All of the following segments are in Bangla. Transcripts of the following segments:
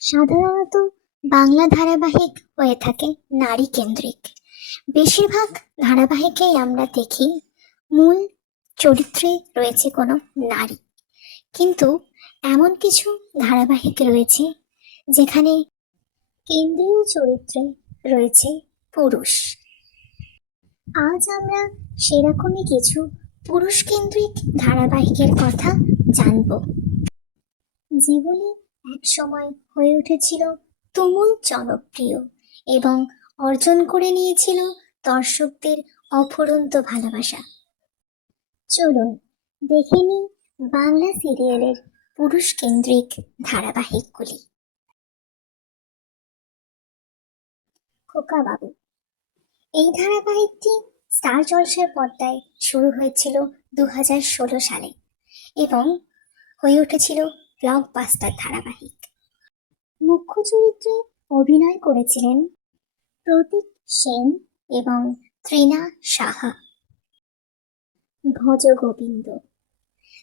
সাধারণত বাংলা ধারাবাহিক হয়ে থাকে নারী কেন্দ্রিক। বেশিরভাগ ধারাবাহিকেই আমরা দেখি মূল চরিত্রে রয়েছে কোনো নারী। কিন্তু এমন কিছু ধারাবাহিক রয়েছে যেখানে কেন্দ্রীয় চরিত্রে রয়েছে পুরুষ। আজ আমরা সেরকমই কিছু পুরুষ কেন্দ্রিক ধারাবাহিকের কথা জানব। যেগুলি এক সময় হয়ে উঠেছিল তুমুল জনপ্রিয় এবং অর্জন করে নিয়েছিল দর্শকদের অফুরন্ত ভালোবাসা। চলুন, দেখে নিই বাংলা সিরিয়ালের পুরুষ কেন্দ্রিক ধারাবাহিকগুলি। খোকা বাবু এই ধারাবাহিকটি স্টার জলসার পর্দায় শুরু হয়েছিল দু সালে এবং হয়ে উঠেছিল ব্লকবাস্টার ধারাবাহিক। মুখ্য চরিত্রে অভিনয় করেছিলেন প্রতীক সেন এবং ত্রিনা সাহা। ভজ গোবিন্দ।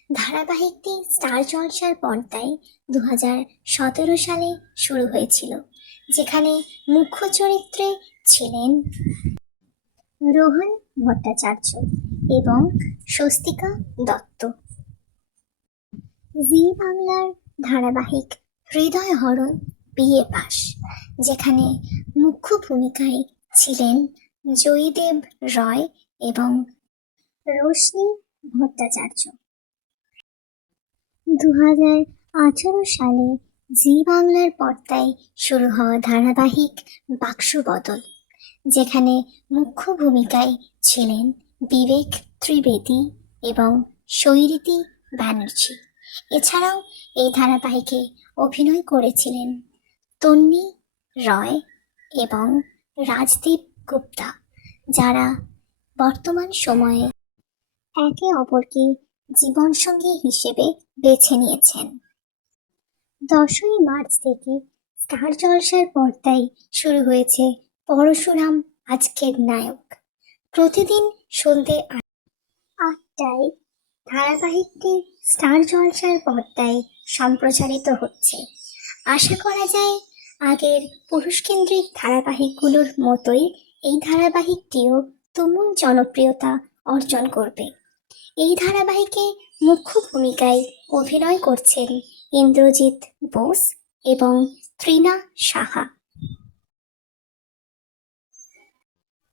ধারাবাহিকটি স্টার জলসার পর্দায় দু সতেরো সালে শুরু হয়েছিল, যেখানে মুখ্য চরিত্রে ছিলেন রোহন ভট্টাচার্য এবং স্বস্তিকা দত্ত। জি বাংলার ধারাবাহিক হৃদয় হরণ বিয়ে পাশ, যেখানে মুখ্য ভূমিকায় ছিলেন জয়ীদেব রয় এবং রোশনি ভট্টাচার্য। দু হাজার আঠারো সালে জি বাংলার পর্দায় শুরু হওয়া ধারাবাহিক বাক্স বদল, যেখানে মুখ্য ভূমিকায় ছিলেন বিবেক ত্রিবেদী এবং শৈরীতি ব্যানার্জি। এছাড়াও এই ধারাবাহিকে অভিনয় করেছিলেন তন্নি রয় এবং রাজদীপ গুপ্তা, যারা বর্তমান সময়ে একে অপরকে জীবনসঙ্গী হিসেবে বেছে নিয়েছেন। দশই মার্চ থেকে স্টার জলসার পর্দায় শুরু হয়েছে পরশুরাম আজকের নায়ক। প্রতিদিন সন্ধ্যে আট- আটটায় ধারাবাহিকটি স্টার জলসার পর্দায় সম্প্রচারিত হচ্ছে। আশা করা যায়, আগের পুরুষকেন্দ্রিক ধারাবাহিকগুলোর মতোই এই ধারাবাহিকটিও তুমুল জনপ্রিয়তা অর্জন করবে। এই ধারাবাহিকে মুখ্য ভূমিকায় অভিনয় করছেন ইন্দ্রজিৎ বোস এবং ত্রিনা সাহা।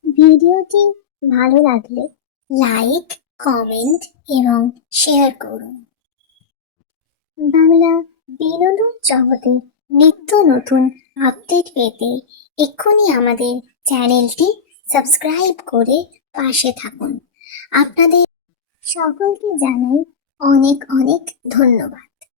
ভিডিওটি ভালো লাগলে লাইক কমেন্ট এবং শেয়ার করুন। বাংলা বিনোদন জগতে নিত্য নতুন আপডেট পেতে এক্ষুনি আমাদের চ্যানেলটি সাবস্ক্রাইব করে পাশে থাকুন। আপনাদের সকলকে জানাই অনেক অনেক ধন্যবাদ।